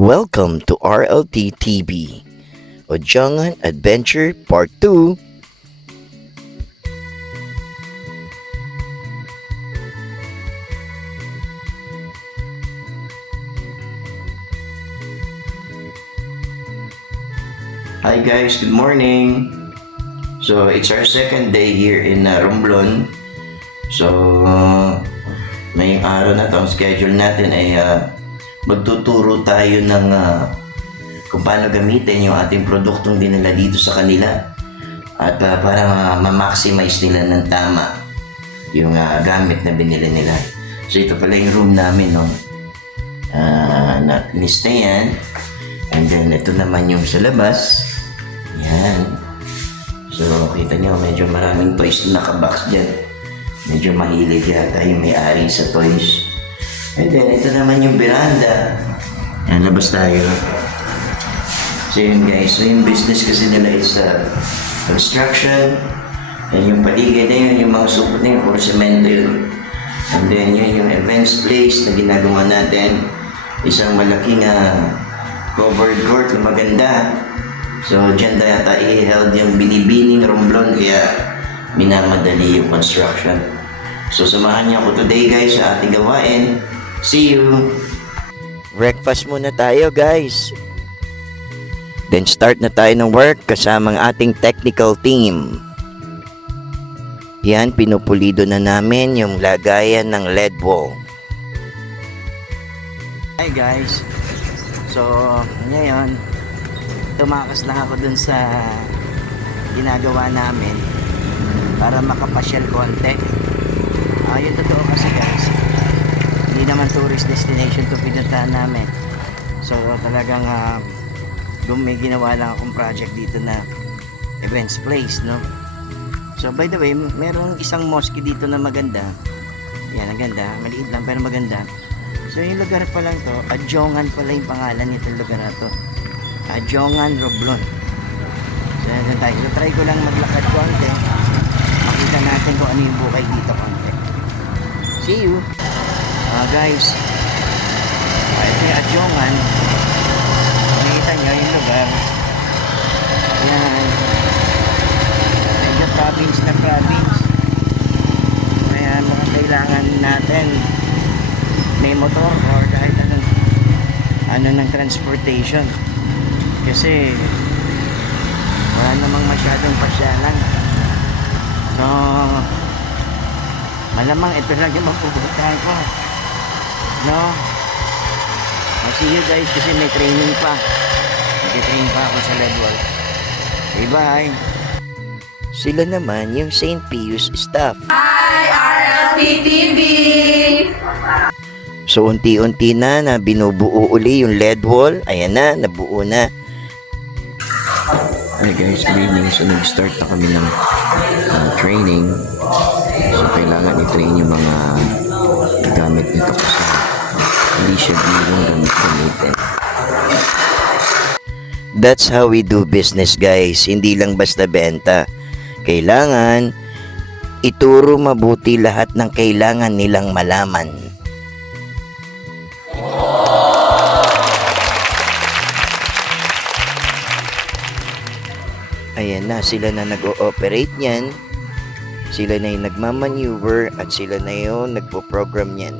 Welcome to RLT TV, Ojangan Adventure Part 2. Hi guys, good morning. So it's our second day here in Romblon. So ngayong araw na to, ang schedule natin ay magtuturo tayo ng kung paano gamitin yung ating produktong dinala dito sa kanila at para ma-maximize nila ng tama yung gamit na binili nila. So ito pala yung room namin, no? Na lista yan. And then ito naman yung sa labas. Yan. So kita nyo, medyo maraming toys na nakabox dyan. Medyo mahilig yata yung may-ari sa toys. And then ito naman yung veranda. Yan, labas tayo. So yun guys, so yung business kasi nila is construction. And yung paligid na yun, yung mga supot na yun, puro semento yun. And then yun yung events place na ginagawa natin. Isang malaking covered court na maganda. So dyan na yata i-held yung binibining Romblon, kaya minamadali yung construction. So samahan niyo ako today guys sa ating gawain. See you! Breakfast muna tayo guys. Then start na tayo ng work kasama ang ating technical team. Yan, pinupulido na namin yung lagayan ng LED wall. Hi guys! So ngayon, tumakas lang ako dun sa ginagawa namin para makapasyal konti. Yung totoo kasi guys, hindi naman tourist destination to pinuntahan namin. So talagang may ginawa lang akong project dito na events place, no? So by the way, merong isang mosque dito na maganda. Yan, ang ganda, maliit lang pero maganda. So yung lugar pa lang to, Adjongan pala yung pangalan nitong lugar na to, Adjongan Romblon. So yan tayo. So, try ko lang maglakad konti, makita natin kung ano yung bukay dito konti. See you! Guys, ito yung Adjongan. Makikita nyo yung lugar. Yan. Medyo province na province. Kaya mukhang kailangan natin may motor or kahit ano ng transportation. Kasi wala namang masyadong pasyalan. So malamang ito lang yung mapupuntahan ko, no? I'll see you guys kasi may training pa. Nag-train pa ako sa LED wall. Okay, bye! Sila naman yung St. Pius staff. Hi, RLT TV! So unti-unti na binubuo uli yung LED wall. Ayan na, nabuo na. Hi guys, good evening. So nag-start na kami ng training. So kailangan i-train yung mga gamit nito kasi hindi siya bigong gamitin. That's how we do business guys. Hindi lang basta benta. Kailangan ituro mabuti lahat ng kailangan nilang malaman. Ayan na, sila na nag-o-operate niyan. Sila na yung nagmamaneuver at sila na yung nagpo-program niyan.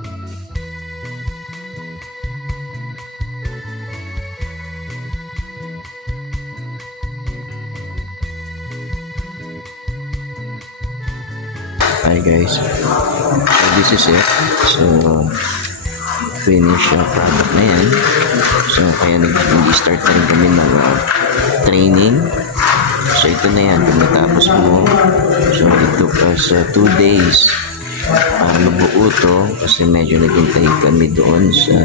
Hi guys, so this is it. So finish product na yan. So kaya nag-start na rin kami ng training. So ito na yan, kung natapos mo. So it took us 2 days para mabuo to kasi medyo naghintay kami doon sa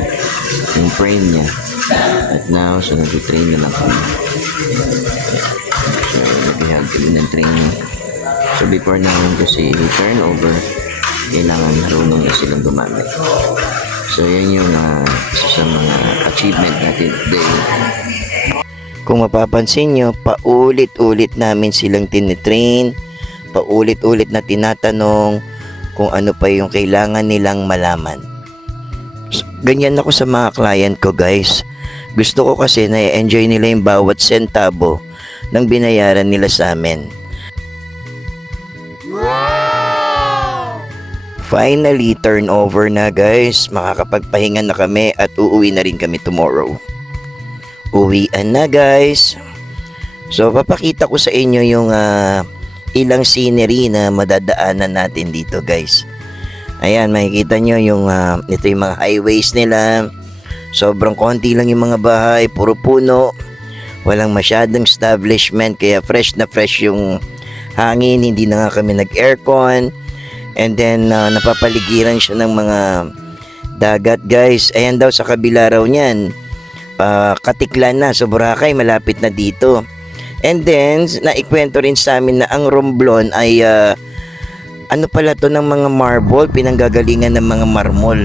yung frame niya. At now, so nag-train na lang kami. So nag-ihag kami ng training. So before namin kasi turnover, kailangan marunong na silang gumamit. So yan yung isa sa mga achievement natin today. Kung mapapansin nyo, paulit-ulit namin silang tinitrain, paulit-ulit na tinatanong kung ano pa yung kailangan nilang malaman. Ganyan ako sa mga client ko guys. Gusto ko kasi na-enjoy nila yung bawat sentabo ng binayaran nila sa amin. Finally, turnover na guys. Makakapagpahinga na kami at uuwi na rin kami tomorrow. Uwian na guys. So, papakita ko sa inyo yung ilang scenery na madadaanan natin dito guys. Ayan, makikita nyo yung ito yung mga highways nila. Sobrang konti lang yung mga bahay, puro puno. Walang masyadong establishment, kaya fresh na fresh yung hangin. Hindi na nga kami nag-aircon. And then, napapaligiran siya ng mga dagat guys. Ayan daw sa kabila raw niyan. Katiklan na, so Boracay, malapit na dito. And then, naikwento rin sa amin na ang Romblon ay ano pala to ng mga marble, pinanggagalingan ng mga marmol.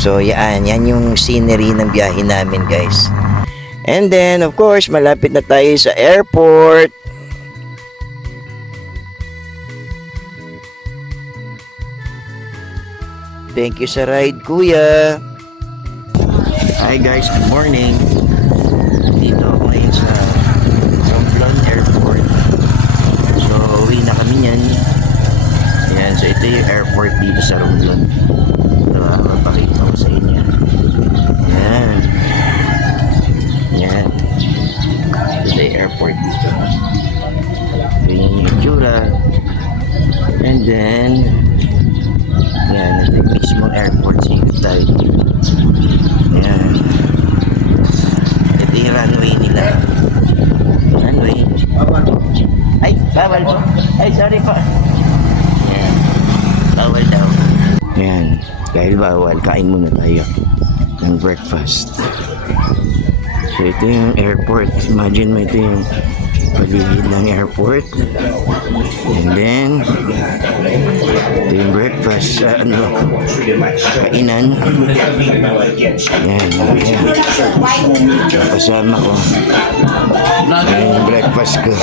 So yan yung scenery ng biyahe namin guys. And then of course, malapit na tayo sa airport. Thank you sa ride, kuya. Hi guys, good morning. Dito ako ngayon sa Romblon Airport. So, uwi na kami niyan. Ayan, so ito yung airport dito sa Romblon. Ito, mapakita ko sa inyo. Ayan. Ayan. Ito yung airport dito. Ito yung itsura. And then, ayan, ito yung mismong airport. Sikot tayo. Ayan. Ito yung runway nila. Runway. Ay, bawal po. Ay, sorry po. Ayan. Bawal daw. Ayan. Dahil bawal, kain muna tayo ng breakfast. So, ito yung airport. Imagine mo, ito yung paligid ng airport. And then, ito yung breakfast. Kainan. Ayan. Ayan. Kasama ko. Ayan yung breakfast ko.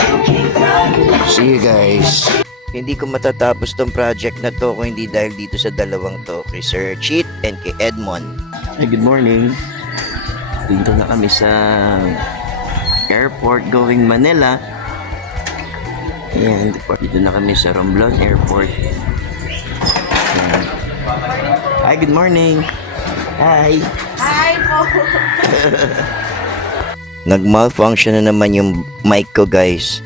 See you guys. Hindi ko matatapos tong project na to kung hindi dahil dito sa dalawang to, kay Sir Cheat and kay Edmond. Hey, good morning. Dito na kami sa airport going Manila. Ayan, dito na kami sa Romblon Airport. Ayan. Hi, good morning. Hi. Hi po. Nag-malfunction na naman yung mic ko guys.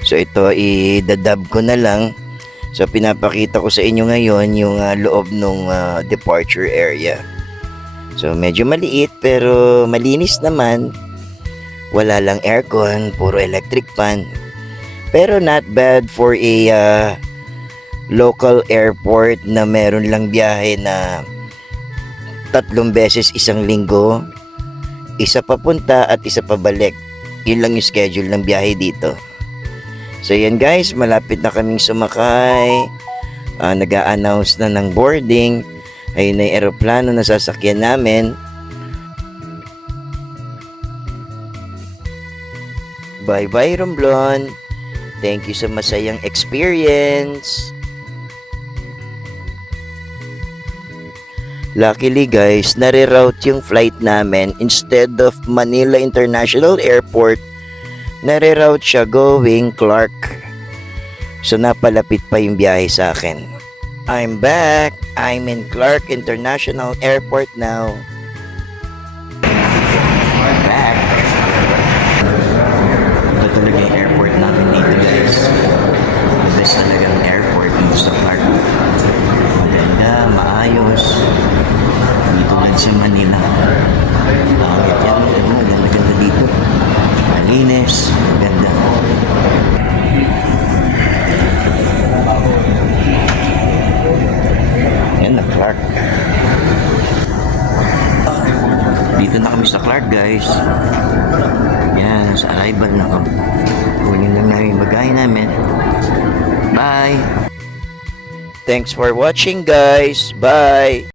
So ito i-dub ko na lang. So pinapakita ko sa inyo ngayon yung loob ng departure area. So medyo maliit pero malinis naman. Wala lang aircon, puro electric fan. Pero not bad for a local airport na meron lang biyahe na 3 beses isang linggo. Isa papunta at isa pabalik. Yun lang yung schedule ng biyahe dito. So yan guys, malapit na kaming sumakay. Nag-a-announce na ng boarding. Ayun na yung aeroplano na sasakyan namin. Bye-bye Romblon. Thank you sa masayang experience. Luckily guys, nare-route yung flight namin. Instead of Manila International Airport, nare-route siya going Clark. So napalapit pa yung biyahe sa akin. I'm back. I'm in Clark International Airport now. We're back. Ito talaga yung airport namin dito guys. The best talagang airport dito sa Clark. Maganda, maayos. Hindi tulad sa Manila. Bakit yan? Maganda dito. Malinis. Maganda. Yan na Clark. Dito na kami sa Clark guys. Yan, sa arrival na ako. Kunin lang namin yung bagay namin. Bye! Thanks for watching guys. Bye!